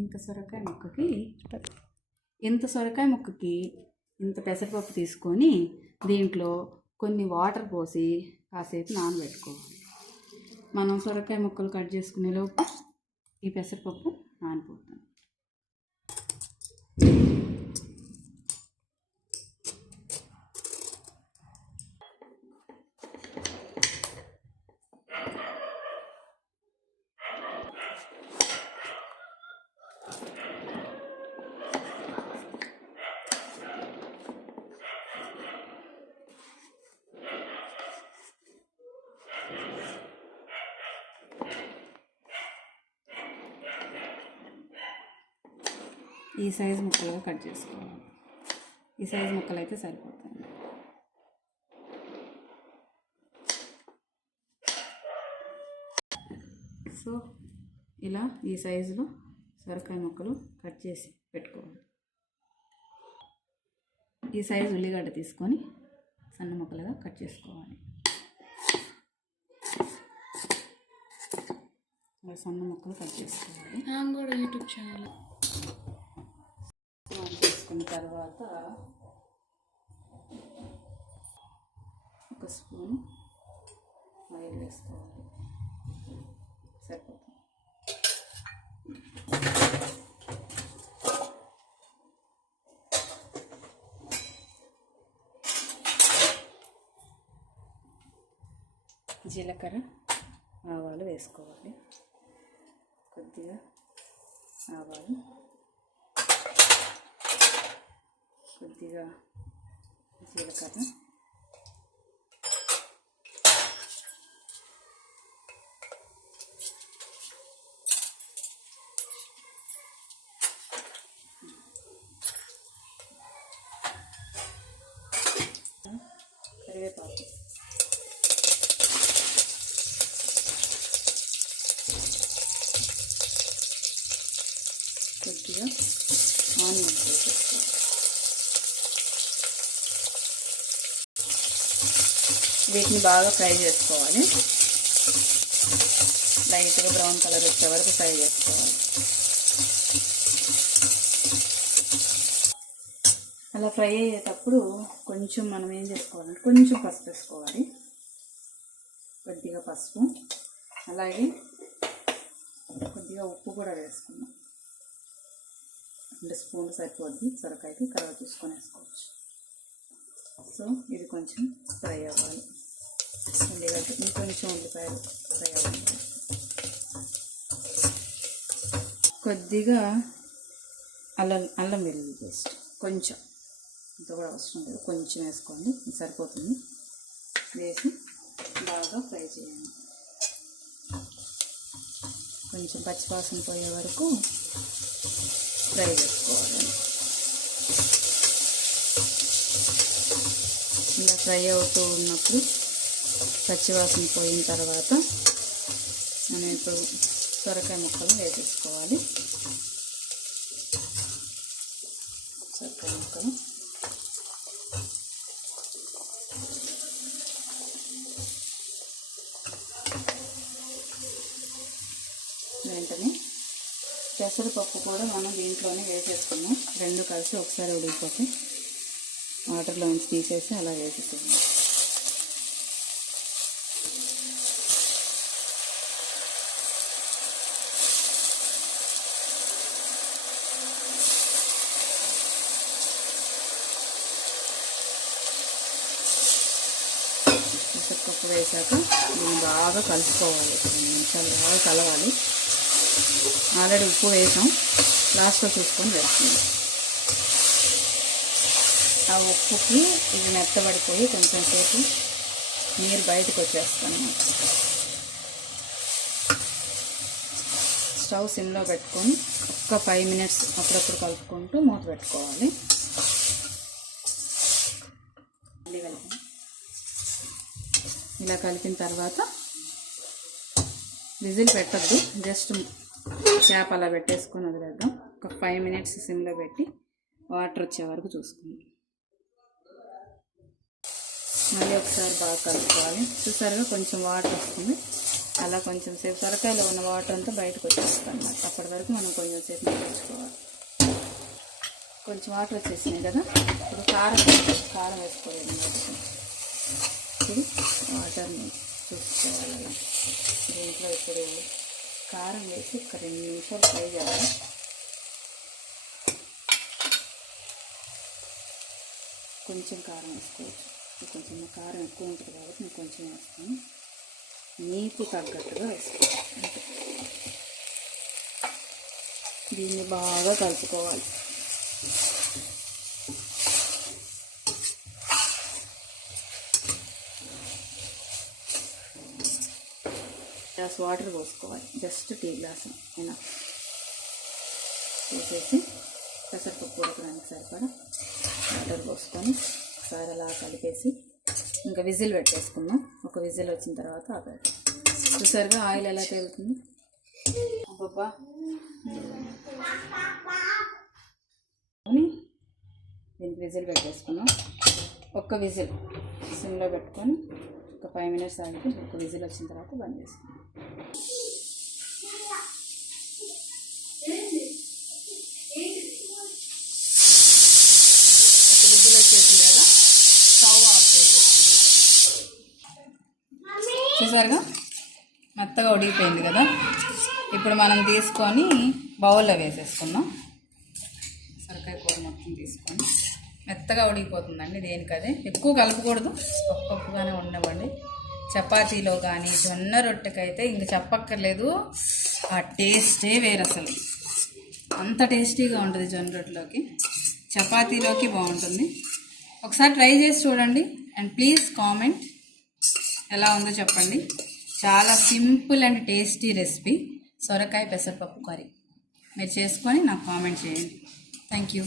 ఇంత సొరకాయ ముక్కకి ఇంత పెసరపప్పు తీసుకొని దీంట్లో కొన్ని వాటర్ పోసి కాసేపు నానబెట్టుకోవాలి. మనం సొరకాయ ముక్కలు కట్ చేసుకునేలోపు ఈ పెసరపప్పు నానిపోతుంది. ఈ సైజు ముక్కలుగా కట్ చేసుకోవాలి. ఈ సైజు ముక్కలు అయితే సరిపోతుంది. సో ఇలా ఈ సైజులో సొరకాయ ముక్కలు కట్ చేసి పెట్టుకోవాలి. ఈ సైజు ఉల్లిగడ్డ తీసుకొని సన్న ముక్కలుగా కట్ చేసుకోవాలి. సన్న ముక్కలు కట్ చేసుకోవాలి. కూడా యూట్యూబ్ ఛానల్ చేసుకున్న తర్వాత ఒక స్పూన్ ఆయిల్ వేసుకోవాలి. సరిపోతుంది. జీలకర్ర ఆవాలు వేసుకోవాలి. కొద్దిగా ఆవాలు, కొద్దిగా జీలకర్ర, కరివేపాకు, కొద్దిగా ఆనియన్స్ వేసేసుకోవాలి. వీటిని బాగా ఫ్రై చేసుకోవాలి. లైట్గా బ్రౌన్ కలర్ వచ్చే వరకు ఫ్రై చేసుకోవాలి. అలా ఫ్రై అయ్యేటప్పుడు కొంచెం మనం ఏం చేసుకోవాలంటే కొంచెం పసుపు వేసుకోవాలి. కొద్దిగా పసుపు, అలాగే కొద్దిగా ఉప్పు కూడా వేసుకున్నాం. 2 స్పూన్లు సరిపోద్ది. సొరకాయకి కలర్ చూసుకొని వేసుకోవచ్చు. సో ఇది కొంచెం ఫ్రై అవ్వాలి. ఉల్లిగడ్డ ఇంకొంచెం ఉల్లిపాయలు ఫ్రై అవ్వాలి. కొద్దిగా అల్లం వెల్లుల్లి పేస్ట్ కొంచెం, ఇంత కూడా అవసరం లేదు, కొంచెం వేసుకోండి, సరిపోతుంది. వేసి బాగా ఫ్రై చేయండి. కొంచెం పచ్చివాసన పోయే వరకు ఫ్రై చేసుకోవాలి. ఇలా ఫ్రై అవుతూ ఉన్నప్పుడు పచ్చివాసన పోయిన తర్వాత మనం ఇప్పుడు సొరకాయ ముక్కలు వేసేసుకోవాలి. సొరకాయ ముక్కలు వెంటనే పెసరపప్పు కూడా మనం దీంట్లోనే వేసేసుకున్నాం. 2 కలిసి ఒకసారి ఉడికిపోతే వాటర్లో నుంచి తీసేసి అలా వేసేసుకున్నాం. పెసరపప్పు వేసాక దీన్ని బాగా కలుపుకోవాలి. 2 నిమిషాలు బాగా కలవాలి. ఆల్రెడీ ఉప్పు వేసాం, లాస్ట్లో చూసుకొని వేస్తుంది. ఆ ఉప్పుకి ఇది మెత్తబడిపోయి కొంచెం సేపు నీరు బయటకు వచ్చేస్తాను. స్టవ్ సిమ్లో పెట్టుకొని ఒక 5 మినిట్స్ అప్పుడప్పుడు కలుపుకుంటూ మూత పెట్టుకోవాలి. ఇలా కలిపిన తర్వాత విజిల్ పెట్టద్దు, జస్ట్ చేప అలా పెట్టేసుకొని వదిలేద్దాం. ఒక 5 మినిట్స్ సిమ్లో పెట్టి వాటర్ వచ్చే వరకు చూసుకుందాం. మళ్ళీ ఒకసారి బాగా కలుపుకోవాలి. చూసారుగా కొంచెం వాటర్ వస్తుంది. అలా కొంచెం సేపు సొరకాయలో ఉన్న వాటర్ అంతా బయటకు వచ్చేస్తుంది అన్నమాట. అప్పటి వరకు మనం కొంచెం సేపు మగ్గించుకోవాలి. కొంచెం వాటర్ వచ్చేసినాయి కదా, ఇప్పుడు కారం వేసుకోలేదు. ఇప్పుడు వాటర్ని చూసుకోవాలి. దీంట్లో ఇప్పుడు కారం వేసి ఒక 2 నిమిషాలు ఫ్రై చేయాలి. కొంచెం కారం వేసుకోవచ్చు. కొంచెం కారం ఎక్కువ ఉంటుంది కాబట్టి నేను కొంచెం వేస్తాను. నీకు తగ్గట్టుగా వేసుకోవాలి. దీన్ని బాగా కలుపుకోవాలి. గ్లాస్ వాటర్ పోసుకోవాలి. జస్ట్ టీ గ్లాసు అయినా వేసేసి పెసరపప్పు ఉడకడానికి సరిపడా వాటర్ పోసుకొని ఒకసారి అలా కలిపేసి ఇంకా విజిల్ పెట్టేసుకుందాం. ఒక విజిల్ వచ్చిన తర్వాత ఆపేద్దాం. చూసారుగా ఆయిల్ ఎలా తేలుతుంది. అబ్బబ్బా, దీనికి విజిల్ పెట్టేసుకున్నాం. ఒక్క విజిల్ సిమ్లో పెట్టుకొని ఒక 5 మినిట్స్ ఆగితే ఒక విజిల్ వచ్చిన తర్వాత బంద్ చేసుకున్నాం. ఒక విజిల్ వచ్చేసింది కదా, స్టవ్ ఆఫ్ చేసేస్తుంది. చూసారుగా మెత్తగా ఉడికిపోయింది కదా. ఇప్పుడు మనం తీసుకొని బౌల్లో వేసేసుకుందాం. సొరకాయ కూర మొత్తం తీసుకొని మెత్తగా ఉడికిపోతుందండి. దేనికదే ఎక్కువ కలపకూడదు, పప్పుగానే ఉండవండి. చపాతీలో కానీ జొన్న రొట్టెకైతే ఇంక చెప్పక్కర్లేదు, ఆ టేస్టే వేరు. అసలు అంత టేస్టీగా ఉంటుంది జొన్న రొట్టెలోకి, చపాతీలోకి బాగుంటుంది. ఒకసారి ట్రై చేసి చూడండి. అండ్ ప్లీజ్ కామెంట్ ఎలా ఉందో చెప్పండి. చాలా సింపుల్ అండ్ టేస్టీ రెసిపీ సొరకాయ పెసరపప్పు కర్రీ. మీరు చేసుకొని నాకు కామెంట్ చేయండి. Thank you.